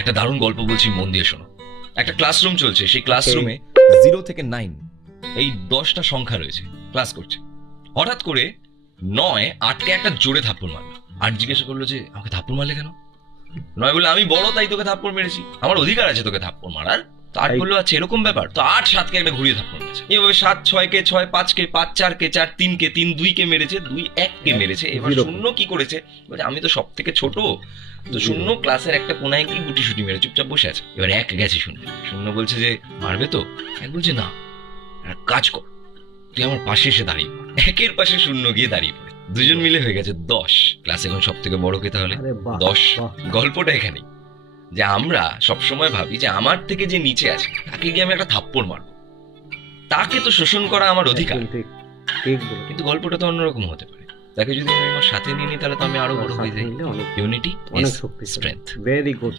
একটা দারুণ গল্প বলছি, মন দিয়ে শোনো। একটা ক্লাসরুম চলছে, সেই ক্লাসরুমে 0 থেকে 9 এই 10টা সংখ্যা রয়েছে, ক্লাস করছে। হঠাৎ করে 9 8কে একটা জোরে থাপ্পড় মারলো। 8 জিজ্ঞাসা করলো যে আমাকে থাপ্পড় মারলে কেন? 9 বললো আমি বড় তাই তোকে থাপ্পড় মেরেছি, আমার অধিকার আছে তোকে থাপ্পড় মারার। তো 8 বললো আচ্ছা এরকম ব্যাপার। তো 8 7কে একটা ঘুরিয়ে থাপ্পড় মেরেছে। এভাবে 7 6কে 6, 5কে 5, 4কে 4, 3কে 3, 2কে মেরেছে, 2 1কে মেরেছে। এবার শূন্য কি করেছে, বলে আমি তো সব থেকে ছোট, তো শূন্য ক্লাসের একটা কোনায় কি গুটি সুটি মেরে চুপচাপ বসে আছে। এবার 1 গেছে শূন্য, শূন্য বলছে যে মারবে তো? 1 বলছে না, একটা কাজ কর, তুই আমার পাশে এসে দাঁড়িয়ে পড়। 1-এর পাশে শূন্য গিয়ে দাঁড়িয়ে পড়ে, দুজন মিলে হয়ে গেছে 10। ক্লাস এখন সব থেকে বড় কে তাহলে? 10। গল্পটা এখানে যে আমরা সবসময় ভাবি যে আমার থেকে যে নিচে আছে তাকে গিয়ে আমি একটা থাপ্পড় মারবো, তাকে তো শোষণ করা আমার অধিকার। কিন্তু গল্পটা তো অন্যরকম হতে পারে, তাকে যদি আমি আমার সাথে নিয়ে নিই তাহলে তো আমি আরো বড় হয়ে যাই। Unity is strength. Very good.